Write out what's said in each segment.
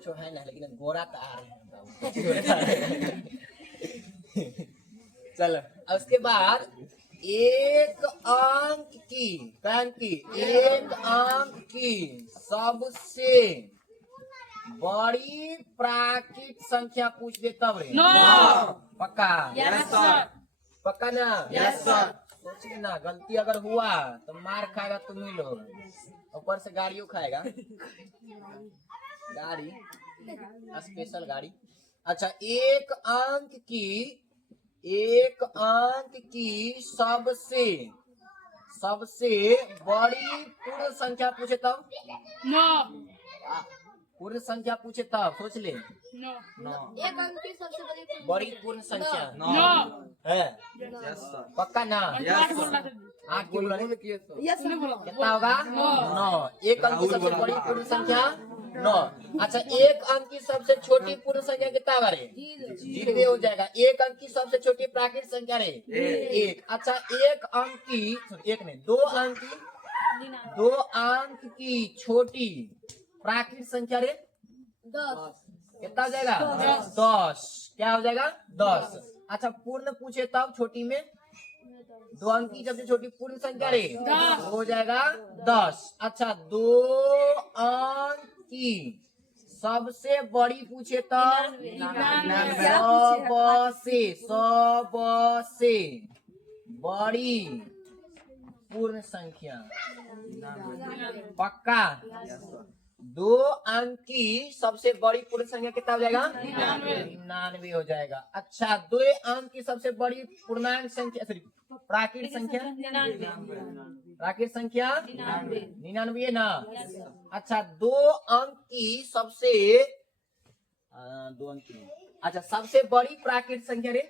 कुछ है ना, लेकिन गोरा तो आ रहे हैं। चलो उसके बाद एक अंक की सबसे बड़ी प्राकृत संख्या पूछ दे तब रे। पक्का? Yes sir. पक्का ना? Yes sir. सोच लेना, गलती अगर हुआ तो मार खाएगा तुम ही लोग, ऊपर से गाड़ियों खाएगा, गाड़ी, स्पेशल गाड़ी। अच्छा, एक अंक की सबसे बड़ी पूर्ण संख्या पूछे तब? पूर्ण संख्या पूछे तब सोच ले। नौ। एक अंक की सबसे बड़ी पूर्ण संख्या है। पक्का ना? 8 क्यों बोला? कितना होगा? 9। एक अंक की सबसे बड़ी पूर्ण संख्या 9। अच्छा, एक अंक की सबसे छोटी पूर्ण संख्या कितना होगा रे? 0 हो जाएगा। एक अंक की सबसे छोटी प्राकृत संख्या रे 1। अच्छा, एक अंक की, एक नहीं, 2 अंक की छोटी प्राकृत संख्या रे 10। कितना हो जाएगा? 10। क्या हो जाएगा? 10। अच्छा, पूर्ण पूछे तब छोटी में 2 अंक की सबसे छोटी पूर्ण संख्या रे हो जाएगा 10। अच्छा, 2 अंक की सबसे बड़ी पूछे तब? सबसे बड़ी पूर्ण संख्या। पक्का? 2 अंक की सबसे बड़ी पूर्ण संख्या कितना हो जाएगा? 99 हो जाएगा। अच्छा, 2 अंक की सबसे बड़ी पूर्णांक संख्या, सॉरी, प्राकृत संख्या? प्राकृत संख्या 99 ना? अच्छा, 2 अंक की सबसे 2 अंक की, अच्छा, सबसे बड़ी प्राकृत संख्या रे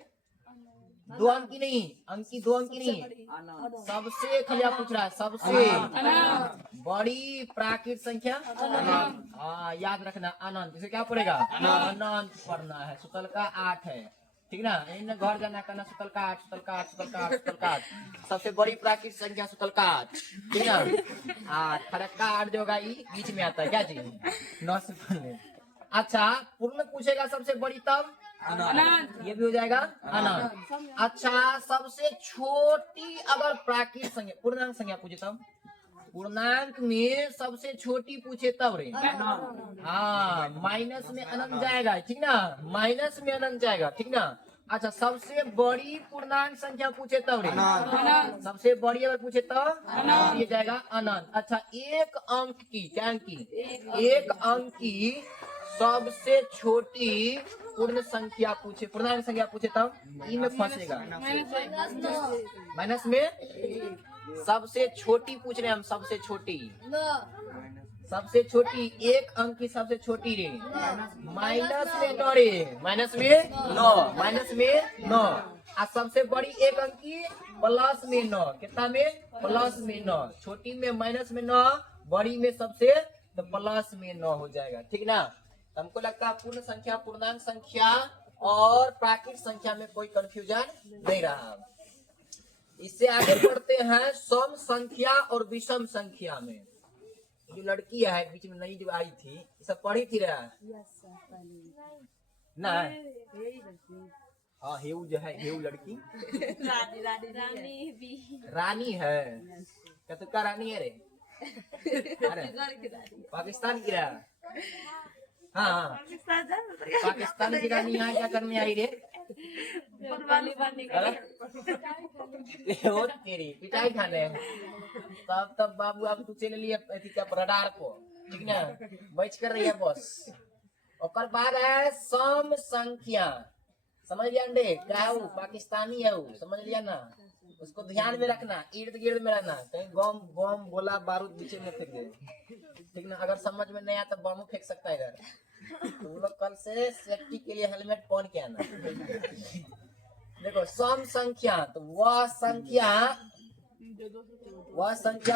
2 अंक की नहीं, 2 अंक की नहीं, सबसे खलिया पूछ रहा है, सबसे बड़ी प्राकृत संख्या। हाँ, याद रखना, अनंत। इसे क्या पड़ेगा? अनंत पढ़ना है। सुतल का 8 है, ठीक ना? इन घर जाना करना, सुतल का 8, सुतल का 8, सुतल का 8, सुतल का 8। सबसे बड़ी प्राकृत संख्या सुतल का 8, ठीक ना? 8 फरक्का 8 जो होगा ये बीच में आता है, क्या चीज? 9 से पहले। अच्छा, पूर्ण पूछेगा सबसे बड़ी तब? अनंत। ये भी हो जाएगा अनंत। अच्छा, सबसे छोटी अगर प्राकृत संख्या, पूर्णांक संख्या पूछे तब? पूर्णांक में सबसे छोटी पूछे तब रे? हाँ, माइनस में अनंत जाएगा, ठीक ना? माइनस में अनंत जाएगा, ठीक ना? अच्छा, सबसे बड़ी पूर्णांक संख्या पूछे तब रे? सबसे बड़ी अगर पूछे तब ये जाएगा अनंत। अच्छा, एक अंक की, क्या अंक की? एक अंक की सबसे छोटी पूर्ण संख्या पूछे, पूर्णांक संख्या पूछे तब? ई में फंसेगा। माइनस में सबसे छोटी पूछ रहे हैं हम, सबसे छोटी, सबसे छोटी एक अंक की सबसे छोटी रे माइनस में 9 रे, माइनस में 9, माइनस में 9। और सबसे बड़ी एक अंक की प्लस में 9, कितना में? प्लस में 9। छोटी में माइनस में 9, बड़ी में सबसे तो प्लस में 9 हो जाएगा, ठीक ना? हमको लगता है पूर्ण संख्या, पूर्णांक संख्या और प्राकृत संख्या में कोई कंफ्यूजन नहीं रहा। इससे आगे बढ़ते हैं सम संख्या और विषम संख्या में। जो लड़की है बीच में नई जो आई थी, सब पढ़ी थी रहा ना? हाँ, हेऊ जो है, हेऊ लड़की रानी है। क्या तुका रानी है रे? अरे पाकिस्तान की रहा। हाँ, पाकिस्तान की रानी यहाँ क्या करने आई रे? और तेरी पिटाई खाने। तब बाबू अब तू चले लिए रडार को, ठीक ना? बैठ कर रही है बस। और बाद है सम संख्या, समझ लिया अंडे? क्या है वो? पाकिस्तानी है वो, समझ लिया ना? उसको ध्यान में रखना, इर्द गिर्द में रहना, कहीं बम गोला बारूद पीछे में फेंक दे, ठीक ना? अगर समझ में नहीं आता बम फेंक सकता है इधर, तो लोग कल से सेफ्टी के लिए हेलमेट पहन के आना। देखो, सम संख्या तो वह संख्या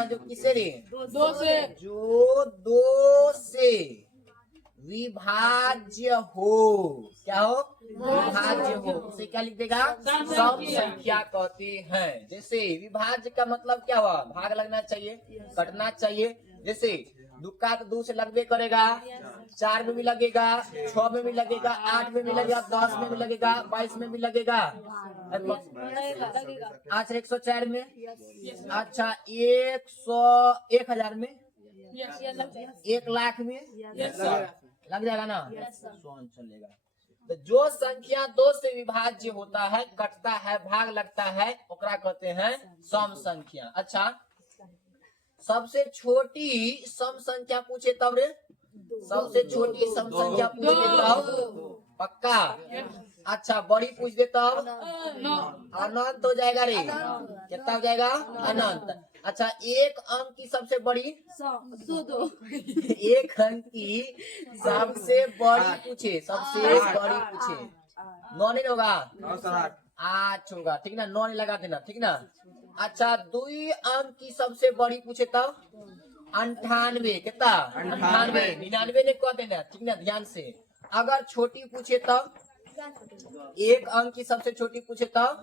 जो किसे रे? जो 2 से विभाज्य हो। क्या हो? विभाज्य हो, उसे क्या लिख देगा? सम संख्या कहते हैं। जैसे विभाज्य का मतलब क्या हुआ? भाग लगना चाहिए, कटना चाहिए। जैसे 2 का तो 2 से लगबे करेगा, 4 में भी लगेगा, 6 में भी लगेगा, 8 में भी लगेगा, 10 में भी लगेगा, 22 में भी लगेगा। अच्छा 104 में, अच्छा 1000 में, 1,00,000 में लग जाएगा ना, सोन चलेगा। तो जो संख्या 2 से विभाज्य होता है, कटता है, भाग लगता है, ओकरा कहते हैं सम संख्या। अच्छा सबसे छोटी सम संख्या पूछे तब रे, सबसे छोटी सम संख्या पूछ दे तब पक्का। अच्छा बड़ी पूछ दे तब अनंत हो जाएगा रे, कितना हो जाएगा अनंत। अच्छा एक अंक की सबसे बड़ी, एक अंक की सबसे बड़ी पूछे, सबसे बड़ी पूछे, 9 नहीं होगा, 8 होगा, ठीक ना, 9 नहीं लगा देना, ठीक ना। अच्छा 2 अंक की सबसे बड़ी पूछे तब 98, कितना 98, 99 ने कह देना, ठीक ना, ध्यान से। अगर छोटी पूछे तब, एक अंक की सबसे छोटी पूछे तब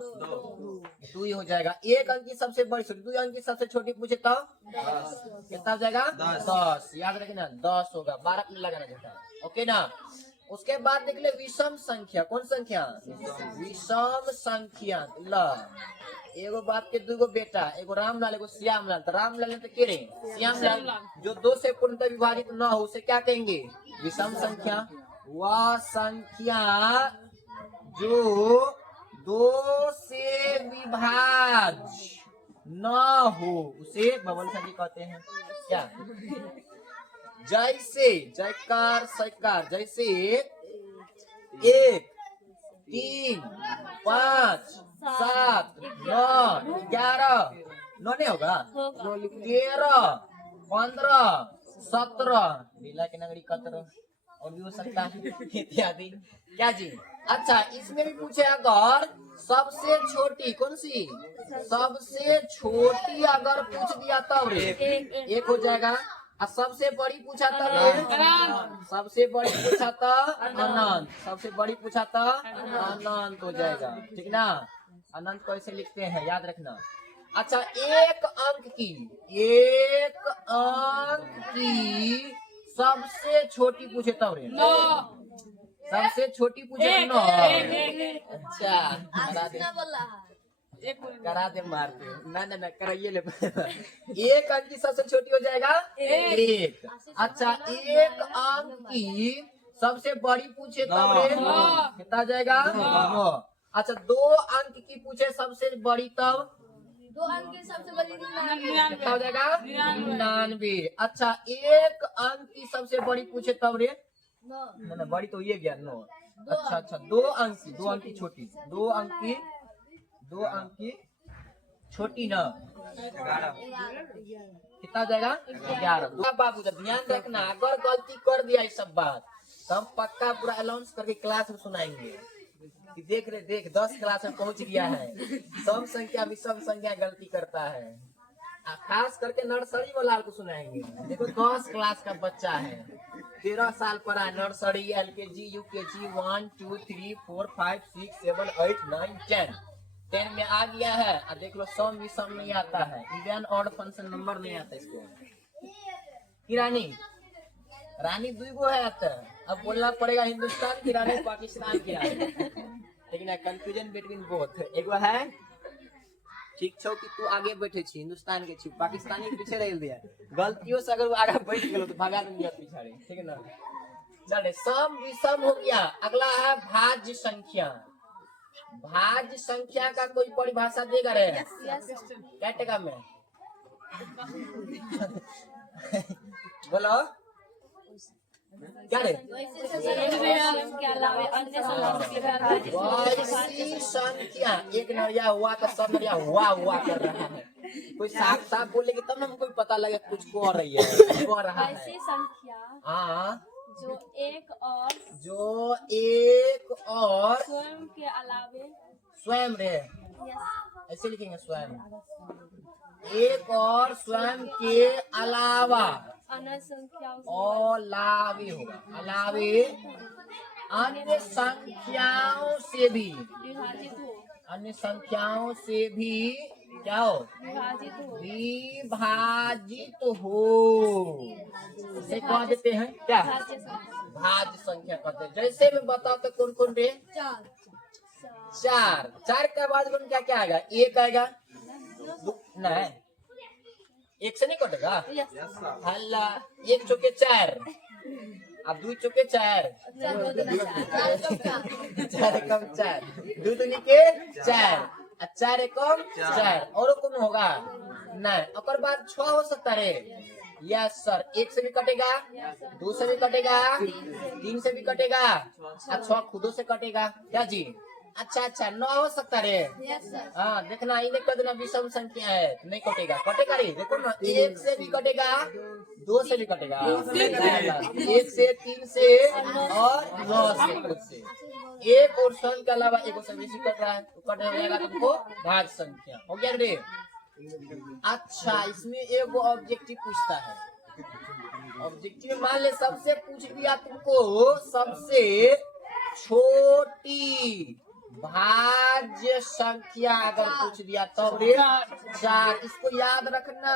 2 हो जाएगा। एक अंक की सबसे बड़ी, 2 अंक की सबसे छोटी पूछे तब कितना हो जाएगा 10, याद रखना 10 होगा, 12 में लगाना जाता है, ओके ना। उसके बाद देख ले विषम संख्या, कौन संख्या, विषम संख्या। ल एगो बाप के 2 बेटा, एगो रामलाल एगो श्यामलाल, तो रामलाल ने तो के रे श्यामलाल, जो 2 से पूर्णतः विभाजित न हो उसे क्या कहेंगे, विषम संख्या। वह संख्या जो 2 से विभाज्य न हो उसे बबल संख्या कहते हैं। क्या, जैसे जयकार सैकार, जैसे 1, 3, 5, 7, 9, 11, 9 नहीं होगा, 13, 15, 17, लीला के नगरी 17 और भी हो सकता है इत्यादि। क्या जी, अच्छा इसमें भी पूछे अगर सबसे छोटी कौन सी, सबसे छोटी अगर पूछ दिया तब रे 1 हो जाएगा, और सबसे बड़ी पूछा था सबसे बड़ी पूछा था अनंत, सबसे बड़ी पूछा था अनंत हो जाएगा, ठीक ना। अनंत को ऐसे लिखते हैं, याद रखना। अच्छा एक अंक की सबसे छोटी पूछे तब रे, सबसे छोटी पूछे 9। अच्छा करा दे, मारते ना ना ना कराइए ले। एक अंक की सबसे छोटी हो जाएगा 1। अच्छा एक अंक की सबसे बड़ी पूछे तब रे कितना हो जाएगा 9। अच्छा 2 अंक की पूछे सबसे बड़ी तब 2 अंक की सबसे बड़ी कितना हो जाएगा 99। अच्छा 1 अंक की सबसे बड़ी पूछे तब रे, ना ना बड़ी तो ये गया 9। अच्छा अच्छा 2 अंक की छोटी, 2 अंक की छोटी ना 11, कितना हो जाएगा 11। बाबू ध्यान रखना, अगर गलती कर दिया इस सब बात तो हम पक्का पूरा अनाउंस करके क्लास में सुनाएंगे कि देख रहे, देख 10 क्लास में पहुंच गया है, सम संख्या विषम संख्या गलती करता है। खास करके नर्सरी वाला को सुनाएंगे, देखो 10 क्लास का बच्चा है, 13 साल पढ़ा, नर्सरी LKG UKG 1 2 3 4 5 6 7 8 9 10 में आ गया है। और देख लो सम विषम नहीं आता है, इवन ऑड फंक्शन नंबर नहीं आता इसको। की रानी 2 गो है आता, अब बोलना पड़ेगा हिंदुस्तान की रानी पाकिस्तान की रानी, लेकिन कंफ्यूजन बिटवीन बोथ। एगो है ठीक छो कि तू आगे बैठे छी हिंदुस्तान के छी, पाकिस्तानी के पीछे रह दिया, गलतियों से अगर वो आगे बैठ गेलो तो भगा देंगे पीछे, ठीक है ना। चले सम विषम हो गया। अगला है भाज्य संख्या। भाज्य संख्या का कोई परिभाषा देगा रे, क्या टका में बोलो क्या रे, वैसी संख्या एक नरिया हुआ तो सब नरिया हुआ कर रहा है। कोई साफ साफ बोलेगी तब ना हमको पता लगे कुछ को रही है, को रहा है। ऐसी संख्या हाँ जो एक और स्वयं के अलावे, स्वयं रे ऐसे लिखेंगे, स्वयं एक और स्वयं के अलावा अन्य संख्याओं अलावे होगा, अलावे अन्य संख्याओं से भी, विभाजित हो, अन्य संख्याओं से भी क्या हो? विभाजित हो। विभाजित हो। इसे कह देते हैं क्या? भाज्य संख्या। भाज्य संख्या कहते हैं। जैसे मैं बताओ तो कौन कौन रे? चार। चार के बाद में क्या क्या आएगा? एक आएगा, नहीं एक से नहीं कटेगा। हल्ला, एक चौके चार, अब दो चौके चार, चार कम चार, दो दूनी के चार, चार एकम चार, और कौन होगा? नहीं। और बाद 6 हो सकता रे? Yes sir. एक से भी कटेगा, दो से भी कटेगा, तीन से भी कटेगा, और 6 खुदों से कटेगा। क्या जी? अच्छा 9 हो सकता रे? हाँ देखना, इन्हें कर देना विषम संख्या है, नहीं कटेगा। कटेगा रे, देखो ना, एक से भी कटेगा, दो से भी कटेगा, एक से, तीन से और 9 से, खुद से। एक और स्वयं के अलावा एक से बेसी कट रहा है तो कट जाएगा तुमको भाग संख्या। हो गया रे? अच्छा, इसमें एक ऑब्जेक्टिव पूछता है। ऑब्जेक्टिव मान ले सबसे पूछ दिया तुमको, सबसे छोटी भाज्य संख्या अगर पूछ दिया तब रे 4। इसको याद रखना,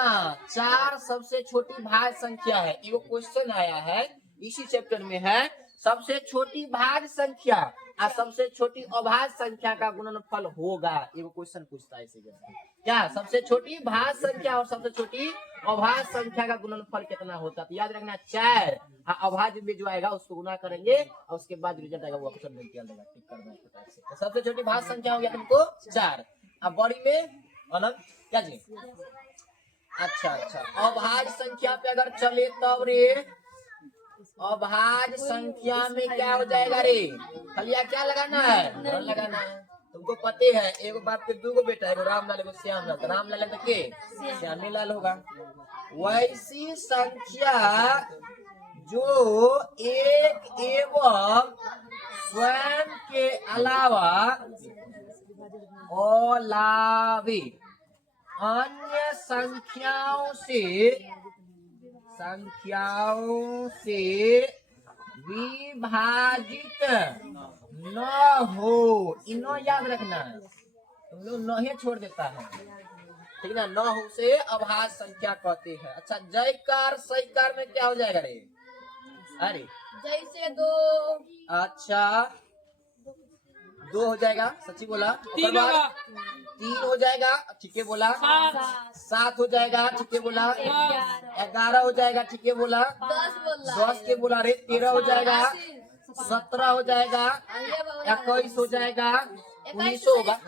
4 सबसे छोटी भाज्य संख्या है। ये क्वेश्चन आया है इसी चैप्टर में है, सबसे छोटी भाज्य संख्या और सबसे छोटी अभाज्य संख्या का गुणनफल होगा। ये क्वेश्चन पूछता है इसी क्या? सबसे छोटी भाज्य संख्या और सबसे छोटी अभाज्य संख्या का गुणनफल कितना होता है? तो याद रखना 4, अभाज्य में जो आएगा उसको गुना करेंगे और उसके बाद रिजल्ट आएगा वो ऑप्शन में किया जाएगा, टिक करना है फटाक से। तो सबसे छोटी भाज्य संख्या हो गया तुमको 4। अब बड़ी में अनंत क्या जी? अच्छा, अभाज्य संख्या पे अगर चले तब रे, अभाज्य संख्या में क्या हो जाएगा रे? खलिया क्या लगाना है? धन लगाना है। तुमको पते है एगो बाप के 2 बेटा, एगो रामलाल एगो श्यामलाल। तो रामलाल है तो के श्यामीलाल होगा। वैसी संख्या जो एक एवं स्वयं के अलावा अलावे अन्य संख्याओं से विभाजित न हो। इनो याद रखना है, तुम लोग नहीं छोड़ देता है, ठीक ना? न हो से अभाज्य संख्या कहते हैं। अच्छा, जयकार सहीकार में क्या हो जाएगा रे? अरे जैसे 2, अच्छा 2 हो जाएगा, सच्ची बोला। 3 होगा, 3 हो जाएगा, ठीक है बोला। 7 हो जाएगा, ठीक है बोला। 11 हो जाएगा, ठीक है बोला। 10 के बोला रे। 13 हो जाएगा, 17 हो जाएगा, 21 हो जाएगा, 19 होगा।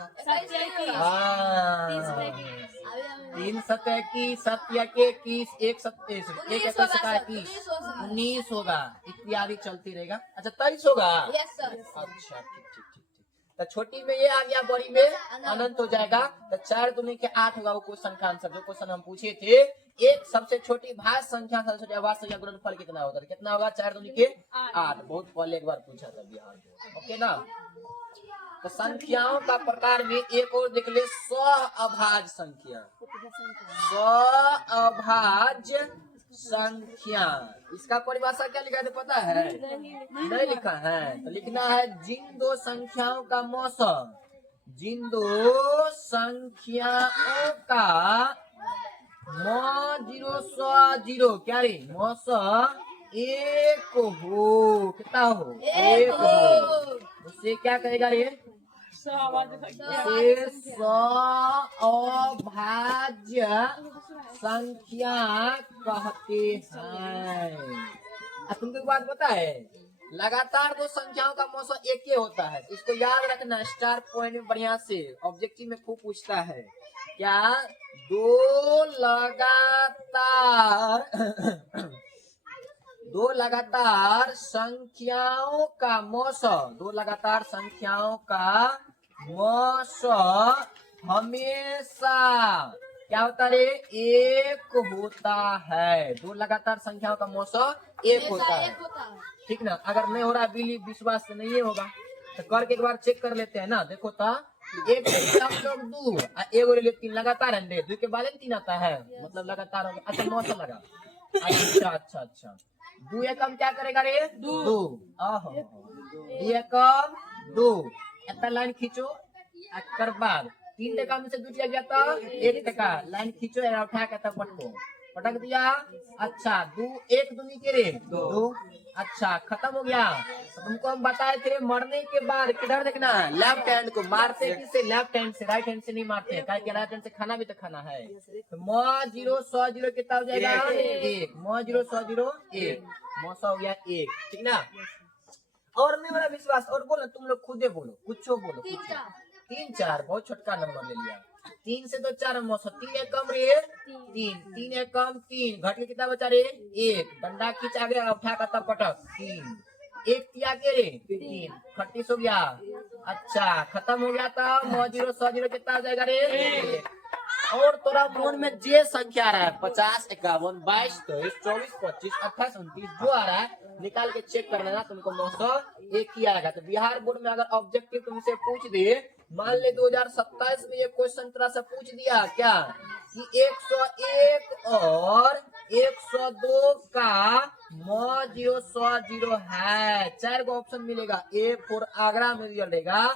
हाँ, 3 7 21, 7 21, 1 7 21, 19 होगा, इत्यादि चलती रहेगा। अच्छा 23 होगा। अच्छा ठीक। तो छोटी में ये आ गया, बड़ी में अनंत हो जाएगा। तो 4 दूनी के 8 होगा वो क्वेश्चन का आंसर, जो क्वेश्चन हम पूछे थे। एक सबसे छोटी भाज्य संख्या सबसे छोटी अभाज्य संख्या गुणनफल कितना होता है? कितना होगा? 4 दूनी के 8। बहुत पहले एक बार पूछा था बिहार में। ओके ना? तो संख्याओं का प्रकार में एक और देख ले, सअभाज्य संख्या। सअभाज्य संख्या, इसका परिभाषा क्या लिखा है पता है? नहीं लिखा है। तो लिखना है जिन दो संख्याओं का मौसम, जिन दो संख्याओं का म0 क्या रे? मौसम एक हो। कितना हो? एक हो। उससे क्या कहेगा रे? अभाज्य संख्या कहते हैं। तुमको एक बात पता है, लगातार दो संख्याओं का मौसम एक ही होता है। इसको याद रखना, स्टार पॉइंट में बढ़िया से ऑब्जेक्टिव में खूब पूछता है। क्या? दो लगातार संख्याओं का मौसम, दो लगातार संख्याओं का मौसम हमेशा क्या होता है? एक होता है। दो लगातार संख्याओं का मौसम एक होता है, ठीक ना? अगर नहीं हो रहा बिलीव, विश्वास से नहीं होगा तो करके एक बार चेक कर लेते हैं ना। देखो तो एक से हम लोग 2 एगो ले 3 लगातार है, 2 के बाद 3 आता है, मतलब लगातार हो गया। अच्छा मौसम लगा। अच्छा 2 एकम क्या करेगा रे? 2। 2 एकम 2। इतना लाइन खींचो, कर बाद 3 टका में से 2 चला गया तो 1 टका। लाइन खींचो या उठा के तब पटको, पटक दिया। अच्छा 2 1 दूनी के रे 2। अच्छा खत्म हो गया। तो तुमको हम बताए थे मरने के बाद किधर देखना है, लेफ्ट हैंड को मारते किससे, लेफ्ट हैंड से, राइट हैंड से नहीं मारते, क्या कि राइट हैंड से खाना भी तो खाना है। तो म 0 100 0 कितना हो जाएगा 1, म 0 100 0 1, म 100 हो गया 1, ठीक ना। और नहीं वाला विश्वास, और बोलो तुम लोग खुदे बोलो, कुछ बोलो। 3 4 बहुत छोटका नंबर ले लिया। 3 से तो 4 मौसम, 3 एक कम रे 3, 3 एक कम 3, घट के कितना बचा रे 1, डंडा खींच आगे उठा का तब पटक 3, 1 तिया के रे 3, 36 हो गया। अच्छा खत्म हो गया था। 9 0 100 0 कितना हो जाएगा रे 1। और तोरा फोन में जे संख्या आ रहा है 50 51 22 23 24 25 28 29 जो आ रहा है निकाल के चेक कर लेना, तुमको 901 ही आएगा। तो बिहार बोर्ड में अगर ऑब्जेक्टिव तुमसे पूछ दे, मान ले 2027 में ये क्वेश्चन तरह से पूछ दिया क्या कि 101 और 102 का म 0 100 0 है, 4 को ऑप्शन मिलेगा। ए फॉर आगरा में दिया रहेगा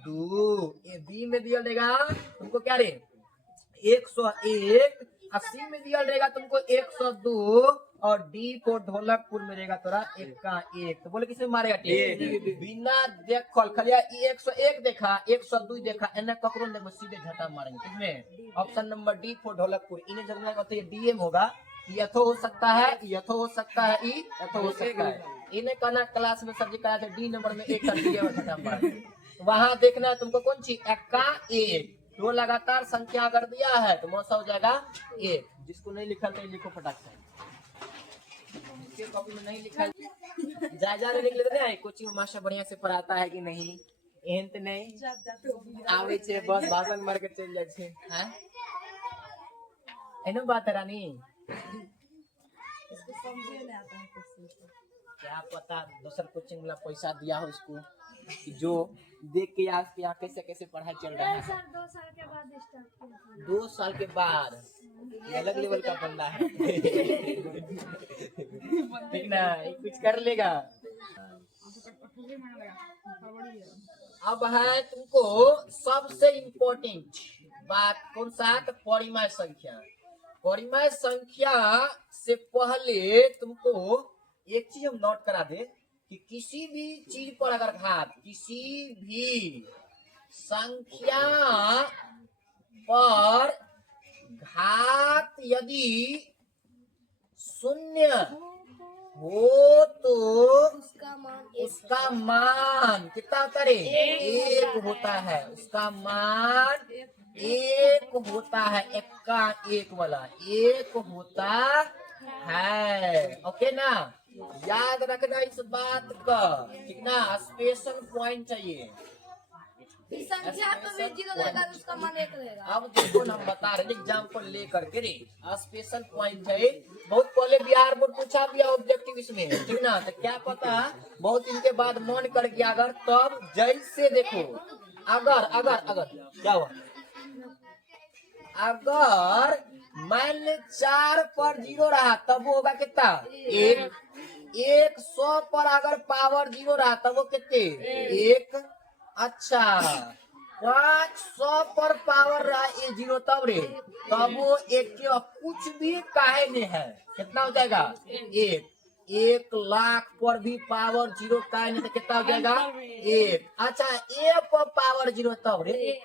2, ए बी में दिया रहेगा तुमको क्या रे 101, अस्सी में दिया रहेगा तुमको 102, और डी फॉर ढोलकपुर में रहेगा तोरा 1 का 1। तो बोले किसमें मारेगा टी बिना देखल खाली 101 देखा 102 देखा एने ककरो ने सीधे झटा मारेंगे। किसमें option number D for Dholakpur. इन्हें जरूर मतलब ये डीएम होगा, यथो हो सकता है, यथो हो सकता है, ई यथो हो सकता है। इन्हें कहना क्लास में सब्जेक्ट आया था डी नंबर में 1 का डीएम झटा मार। वहां देखना है तुमको कौन सी 1 का 1, दो लगातार संख्या अगर दिया है तो मौसा हो जाएगा 1। जिसको नहीं लिखा तो लिखो फटाक से, कॉपी में नहीं लिखा जा लिख लेते हैं। कोचिंग मास्टर बढ़िया से पढ़ाता है कि नहीं, एहन तो नहीं आवे छे बस भाषण मार के चल जाए छे। हैं एनो बात है रानी, इसको समझे नहीं आता है कुछ। क्या पता दूसर कोचिंग वाला पैसा दिया हो इसको कि जो देख के यहाँ कैसे कैसे पढ़ाई चल रहा है। 2 साल के बाद स्टार्ट 2 साल के बाद अलग लेवल का बंदा है ठीक ना, ये कुछ कर लेगा। अब है तुमको सबसे इम्पोर्टेंट बात कौन सा, तो परिमेय संख्या। परिमेय संख्या से पहले तुमको एक चीज हम नोट करा दे कि किसी भी चीज पर अगर घात, किसी भी संख्या पर घात यदि 0 हो तो उसका मान कितना होता है 1 होता है। उसका मान 1 होता है, 1 का 1 वाला 1 होता है। ओके ना, याद रखना इस बात का, ठीक ना। स्पेशल पॉइंट चाहिए, संख्या तो भी 0 रहेगा, उसका मान 1 रहेगा। अब देखो ना हम बता रहे एग्जाम्पल लेकर के रे, स्पेशल पॉइंट है। बहुत पहले बिहार बोर्ड पूछा भी ऑब्जेक्टिव इसमें, ठीक ना। तो क्या पता बहुत इनके बाद मन कर गया अगर, तब जैसे देखो अगर अगर अगर क्या हुआ, अगर मान ले 4 पर 0 रहा तब वो होगा कितना 1, 100 पर अगर पावर 0 रहा तब वो कितने 1। अच्छा 500 पर पावर रहा 0 तब रे, तब वो 1 के कुछ भी काहे में है कितना हो जाएगा 1। 1,00,000 पर भी पावर 0 काहे नहीं तो कितना हो जाएगा 1। अच्छा ए पर पावर 0 तब रे,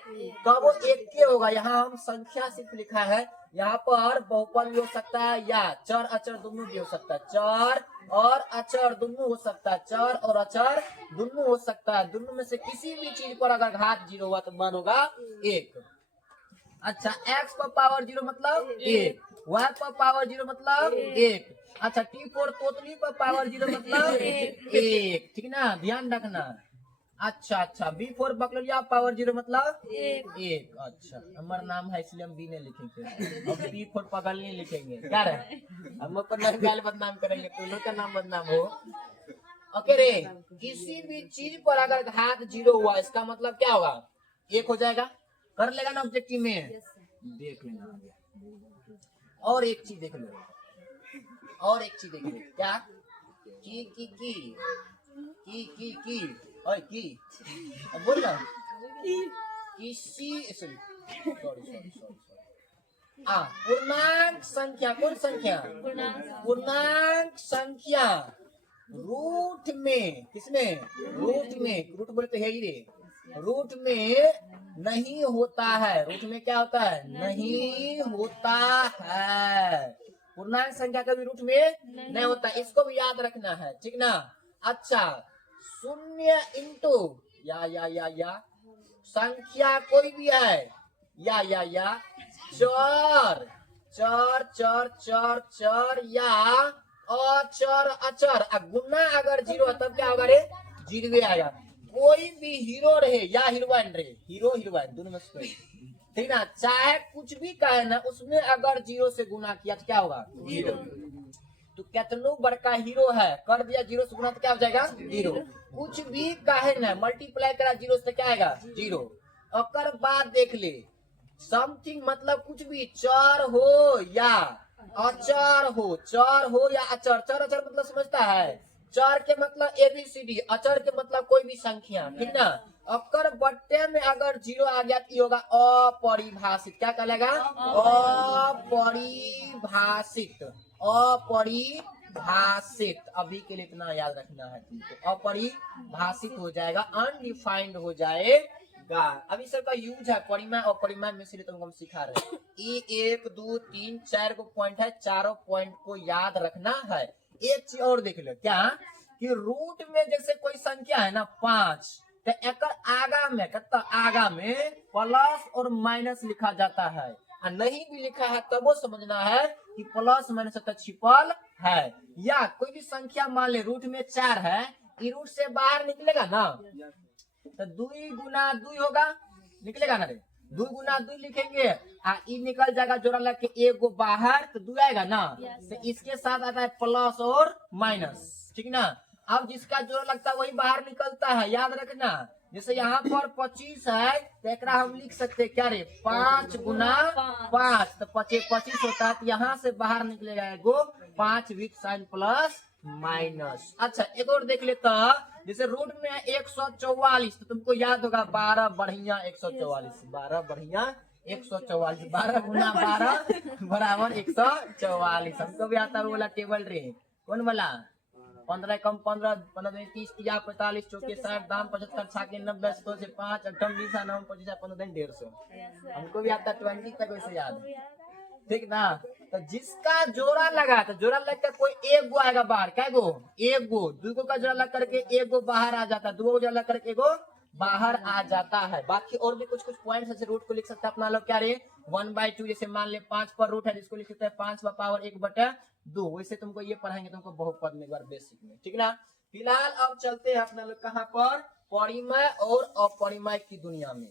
तब वो 1 के होगा। यहाँ हम संख्या सिर्फ लिखा है, यहाँ पर बहुपद भी हो सकता है या चर अचर दोनों भी हो सकता है। चर और अचर दोनों हो सकता है, चर और अचर दोनों हो सकता है। दोनों में से किसी भी चीज पर अगर घात 0 हुआ तो मान होगा 1। अच्छा x पर पावर 0 मतलब 1, y पर पावर 0 मतलब 1। अच्छा t पर तोतली पर पावर 0 मतलब 1, ठीक ना, ध्यान रखना। अच्छा अच्छा बी फोर बकलोलिया पावर 0 मतलब 1। अच्छा हमारा नाम है इसलिए हम बी नहीं लिखेंगे, और बी फोर पगल नहीं लिखेंगे, क्या रहे हम अपना गाल बदनाम करेंगे तो लोग का नाम बदनाम हो। ओके रे, किसी भी चीज पर अगर घात 0 हुआ इसका मतलब क्या होगा 1 हो जाएगा। कर लेगा ना ऑब्जेक्टिव में, देख लेना। और एक चीज देख लो, और एक चीज देख लो, क्या की और की अब बोल रहा किसी पूर्णांक संख्या, कौन संख्या? पूर्णांक संख्या रूट में, किसमें? रूट में, रूट बोले तो है ही रे, रूट में नहीं होता है। रूट में क्या होता है? नहीं होता है। पूर्णांक संख्या कभी रूट में नहीं होता, इसको भी याद रखना है, ठीक ना। अच्छा, शून्य इंटू या संख्या कोई भी है, या चर चर चर चर चर या अचर अचर, गुना अगर जीरो तब क्या होगा रे? जीरो आएगा। कोई भी हीरो रहे या हीरोइन रहे, हीरो हीरोइन दोनों में से कोई, ठीक ना, चाहे कुछ भी कहे ना, उसमें अगर जीरो से गुना किया तो क्या होगा? जीरो। तो कितनो बड़का हीरो है, कर दिया जीरो से गुना तो क्या हो जाएगा? जीरो। कुछ भी कहे ना, मल्टीप्लाई करा जीरो से क्या आएगा? जीरो। और बाद देख ले, समथिंग मतलब कुछ भी, चर हो या अचर हो, चर हो या अचर, चर अचर मतलब समझता है? चर के मतलब ABCD, अचर के मतलब कोई भी संख्या, ठीक ना। अकर बट्टे में अगर जीरो आ गया तो होगा अपरिभाषित। क्या कहलाएगा? अपरिभाषित, अपरिभाषित। अभी के लिए इतना याद रखना है तुमको, अपरिभाषित हो जाएगा, अनडिफाइंड हो जाएगा। अभी सबका यूज है परिमाण और परिमाण में से तुमको हम सिखा रहे हैं। ये 1 2 3 4 को पॉइंट है, चारों पॉइंट को याद रखना है। एक चीज और देख लो, क्या कि रूट में जैसे कोई संख्या है ना 5, तो एक आगा में, कितना आगा में प्लस और माइनस लिखा जाता है, और नहीं भी लिखा है तब वो समझना है कि प्लस माइनस तो छिपल है। या कोई भी संख्या मान ले रूट में 4 है, ये रूट से बाहर निकलेगा ना, तो 2 गुना 2 होगा, निकलेगा ना रे, 2 गुना 2 लिखेंगे, ई निकल जाएगा जोड़ा लग के, एक गो बाहर तो 2 आएगा ना, तो इसके साथ आता है प्लस और माइनस, ठीक ना। अब जिसका जोड़ा लगता है वही बाहर निकलता है, याद रखना। जैसे यहाँ पर 25 है, तो एक हम लिख सकते हैं क्या रे? 5 गुना 5, तो 25 होता है, तो यहाँ से बाहर निकलेगा एगो 5 विथ साइन प्लस माइनस। अच्छा, एक और देख लेता, जैसे रूट में है 144, तो तुमको याद होगा 12 बढ़िया 144, 12 बढ़िया 144, 12 गुना 12 बराबर 144। हमको भी आता है वो वाला टेबल रे, कौन वाला? 15 कम 15, 15 30 30 45 चौके 60 दाम 75 छाके 90 100 से 5 8 20 9 25 15 150। हमको भी आता 20 तक वैसे याद है, ठीक ना। तो जिसका जोड़ा लगा, तो जोड़ा लग कर कोई एक गो आएगा बाहर, क्या गो? एक गो। 2 गो का जोड़ा लग करके एक गो बाहर आ जाता है, 2 गो जोड़ा लग करके एक गो बाहर आ जाता है। बाकी और भी कुछ कुछ पॉइंट्स जैसे रूट को लिख सकता है अपना लोग, क्या रे? 1/2, जैसे मान ले 5 पर रूट है, जिसको लिख सकते हैं 5/1/2। वैसे तुमको ये पढ़ाएंगे तुमको बहुपद में एक बार बेसिक में, ठीक ना। फिलहाल अब चलते हैं अपना लोग कहाँ पर? परिमेय और अपरिमेय की दुनिया में।